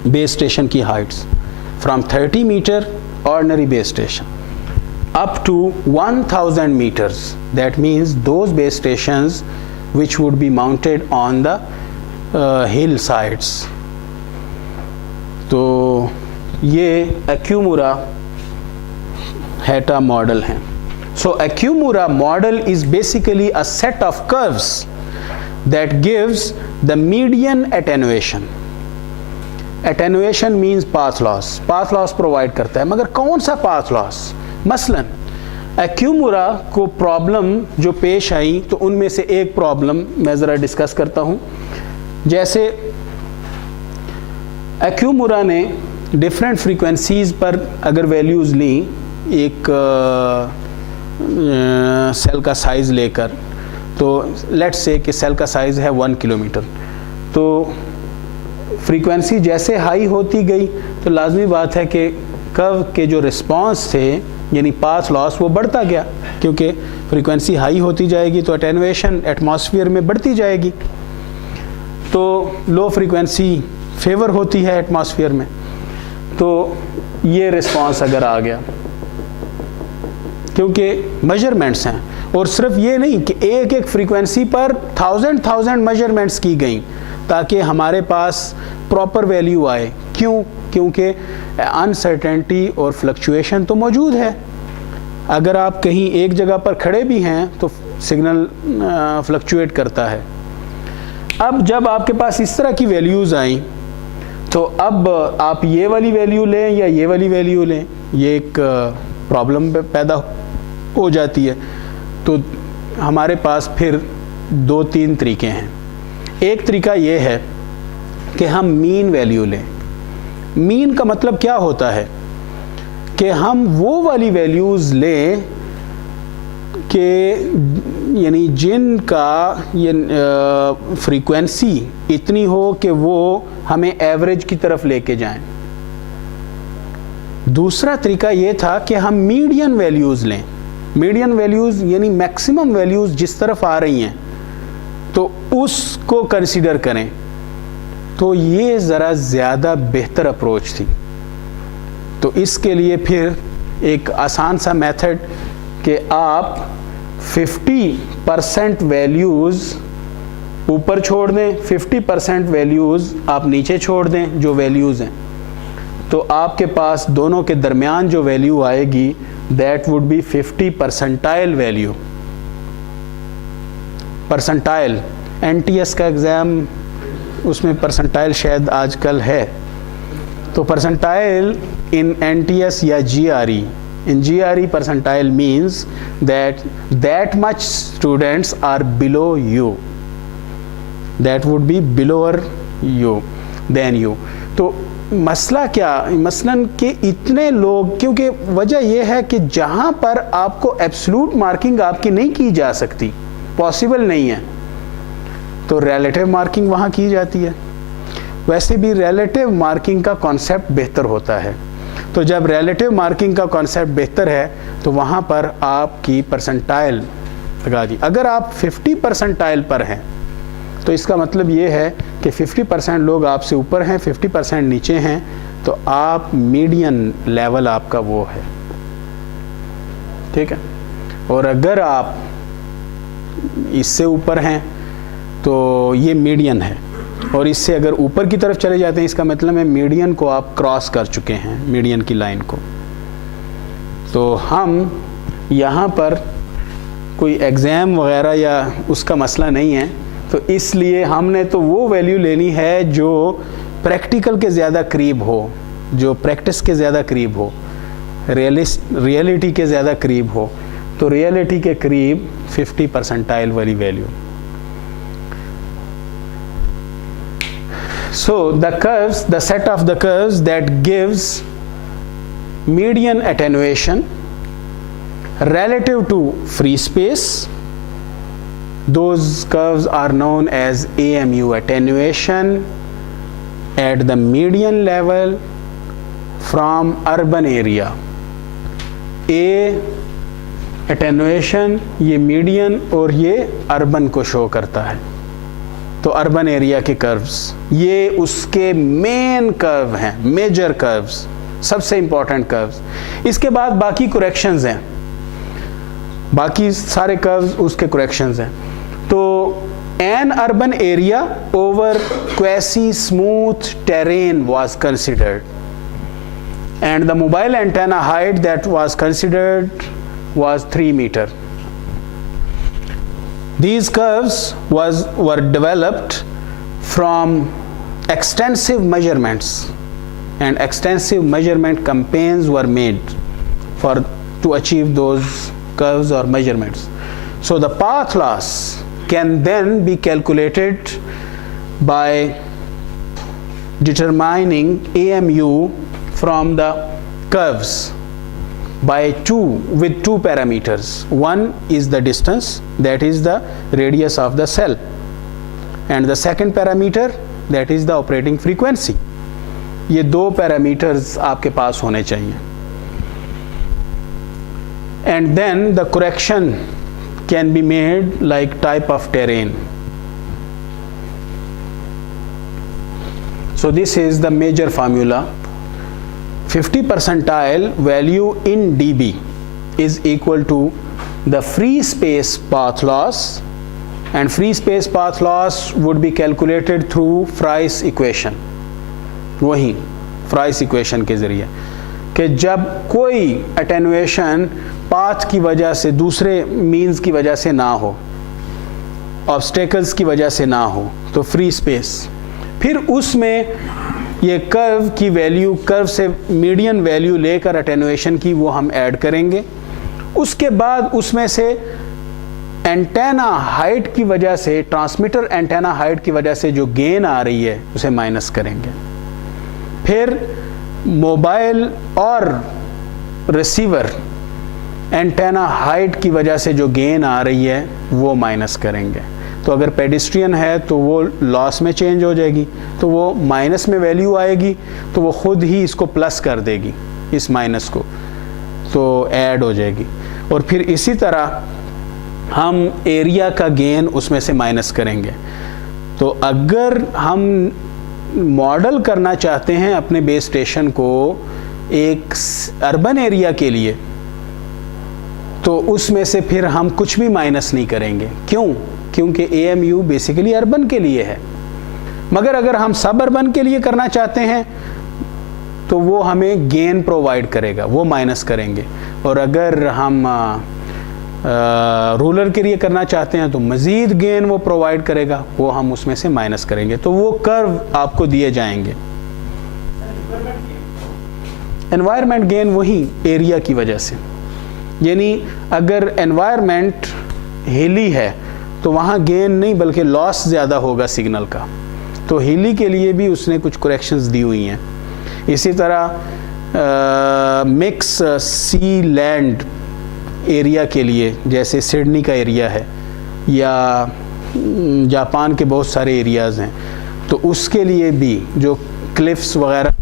base station की heights from 30 metre ordinary base station up to 1000 meters, that means those base stations which would be mounted on the hillsides। तो ये Akumura Hatta model है। So Akumura model is basically a set of curves that gives the median attenuation। Attenuation means path loss, path loss provide करता है, मगर कौन सा path loss? मसलन Akumura को प्रॉब्लम जो पेश आई, तो उनमें से एक प्रॉब्लम मैं ज़रा डिस्कस करता हूँ। जैसे Akumura ने डिफरेंट फ्रीक्वेंसीज़ पर अगर वैल्यूज़ ली, एक सेल का साइज़ लेकर, तो लेट्स से कि सेल का साइज़ है 1 किलोमीटर, तो फ्रीक्वेंसी जैसे हाई होती गई तो लाजमी बात है कि कर्व के जो रिस्पांस थे, यानी पाथ लॉस, वो बढ़ता गया, क्योंकि फ्रीक्वेंसी हाई होती जाएगी तो अटेनुएशन एटमॉस्फेयर में बढ़ती जाएगी। तो लो फ्रीक्वेंसी फेवर होती है एटमॉस्फेयर में, तो ये रिस्पांस अगर आ गया, क्योंकि मेजरमेंट्स हैं, और सिर्फ ये नहीं कि एक एक फ्रीक्वेंसी पर 1000 मेजरमेंट्स की गई ताकि हमारे पास प्रॉपर वैल्यू आए। क्यों? क्योंकि अनसर्टेनिटी और फ्लक्चुएशन तो मौजूद है। अगर आप कहीं एक जगह पर खड़े भी हैं तो सिग्नल फ्लक्चुएट करता है। अब जब आपके पास इस तरह की वैल्यूज़ आई, तो अब आप ये वाली वैल्यू लें या ये वाली वैल्यू लें, ये एक प्रॉब्लम पैदा हो जाती है। तो हमारे पास फिर 2-3 तरीके हैं। एक तरीका ये है कि हम मीन वैल्यू लें। मीन का मतलब क्या होता है कि हम वो वाली वैल्यूज़ लें कि यानी जिनका ये फ्रीक्वेंसी इतनी हो कि वो हमें एवरेज की तरफ लेके जाएं। दूसरा तरीका ये था कि हम मीडियन वैल्यूज़ लें। मीडियन वैल्यूज़ यानी मैक्सिमम वैल्यूज़ जिस तरफ आ रही हैं तो उसको कंसीडर करें। तो ये ज़रा ज़्यादा बेहतर अप्रोच थी। तो इसके लिए फिर एक आसान सा मेथड कि आप 50% वैल्यूज़ ऊपर छोड़ दें, 50% वैल्यूज़ आप नीचे छोड़ दें जो वैल्यूज़ हैं, तो आपके पास दोनों के दरमियान जो वैल्यू आएगी that would be 50 percentile value. Percentile, NTS का एग्ज़ाम, उसमें परसेंटाइल शायद आजकल है। तो परसेंटाइल इन NTS या GRE, in GRE percentile means that much students are below you, that would be below you than you। तो मसला क्या, मसलन कि इतने लोग, क्योंकि वजह यह है कि जहाँ पर आपको एब्सोल्यूट मार्किंग आपकी नहीं की जा सकती, पॉसिबल नहीं है, तो रिलेटिव मार्किंग वहाँ की जाती है। वैसे भी रिलेटिव मार्किंग का कॉन्सेप्ट बेहतर होता है। तो जब रिलेटिव मार्किंग का कॉन्सेप्ट बेहतर है तो वहाँ पर आपकी परसेंटाइल लगा दी। अगर आप 50 परसेंटाइल पर हैं तो इसका मतलब ये है कि 50% लोग आपसे ऊपर हैं, 50% नीचे हैं, तो आप मीडियन लेवल आपका वो है, ठीक है। और अगर आप इससे ऊपर हैं तो ये मीडियन है, और इससे अगर ऊपर की तरफ चले जाते हैं इसका मतलब है मीडियन को आप क्रॉस कर चुके हैं, मीडियन की लाइन को। तो हम यहाँ पर कोई एग्ज़ाम वगैरह या उसका मसला नहीं है, तो इसलिए हमने तो वो वैल्यू लेनी है जो प्रैक्टिकल के ज़्यादा करीब हो, जो प्रैक्टिस के ज़्यादा करीब हो, रियलिटी के ज़्यादा करीब हो। तो रियलिटी के करीब 50 परसेंटाइल वाली value. So the curves, the set of the curves that gives median attenuation relative to free space, those curves are known as AMU attenuation at the median level from urban area. A attenuation ये median और ये urban को show करता है। तो urban area के curves ये उसके मेन कर्व हैं, मेजर कर्व्स, सबसे इंपॉर्टेंट कर्व्स। इसके बाद बाकी करेक्शंस हैं, बाकी सारे कर्व्स उसके करेक्शंस हैं। तो an urban area over quasi smooth terrain was considered and the mobile antenna height that was considered was 3 metre. These curves were developed from extensive measurements, and extensive measurement campaigns were made to achieve those curves or measurements. So the path loss can then be calculated by determining AMU from the curves with two parameters. One is the distance, that is the radius of the cell, and the second parameter, that is the operating frequency. ये दो parameters आपके पास होने चाहिए। And then the correction can be made like type of terrain. So this is the major formula. 50 percentile value in dB is equal to the free space path loss, and free space path loss would be calculated through Fry's equation. वही Fry's equation के जरिए कि जब कोई attenuation path की वजह से, दूसरे मीन्स की वजह से ना हो, ऑब्स्टेकल्स की वजह से ना हो, तो फ्री स्पेस, फिर उसमें ये कर्व की वैल्यू, कर्व से मीडियन वैल्यू लेकर अटेनुएशन की वो हम ऐड करेंगे। उसके बाद उसमें से एंटेना हाइट की वजह से, ट्रांसमीटर एंटेना हाइट की वजह से जो गेन आ रही है उसे माइनस करेंगे। फिर मोबाइल और रिसीवर एंटेना हाइट की वजह से जो गेन आ रही है वो माइनस करेंगे। तो अगर पेडिस्ट्रियन है तो वो लॉस में चेंज हो जाएगी, तो वो माइनस में वैल्यू आएगी, तो वो खुद ही इसको प्लस कर देगी, इस माइनस को, तो ऐड हो जाएगी। और फिर इसी तरह हम एरिया का गेन उसमें से माइनस करेंगे। तो अगर हम मॉडल करना चाहते हैं अपने बेस स्टेशन को एक अर्बन एरिया के लिए, तो उसमें से फिर हम कुछ भी माइनस नहीं करेंगे। क्यों? क्योंकि AMU बेसिकली अर्बन के लिए है। मगर अगर हम सब अर्बन के लिए करना चाहते हैं तो वो हमें गेन प्रोवाइड करेगा, वो माइनस करेंगे। और अगर हम रूरल के लिए करना चाहते हैं तो मज़ीद गेन वो प्रोवाइड करेगा, वो हम उसमें से माइनस करेंगे। तो वो कर्व आपको दिए जाएंगे। एनवायरनमेंट गेन वही एरिया की वजह से, यानी अगर एनवायरनमेंट हिली है तो वहाँ गेन नहीं बल्कि लॉस ज़्यादा होगा सिग्नल का। तो हिली के लिए भी उसने कुछ करेक्शंस दी हुई हैं। इसी तरह मिक्स सी लैंड एरिया के लिए, जैसे सिडनी का एरिया है या जापान के बहुत सारे एरियाज़ हैं, तो उसके लिए भी जो क्लिफ्स वगैरह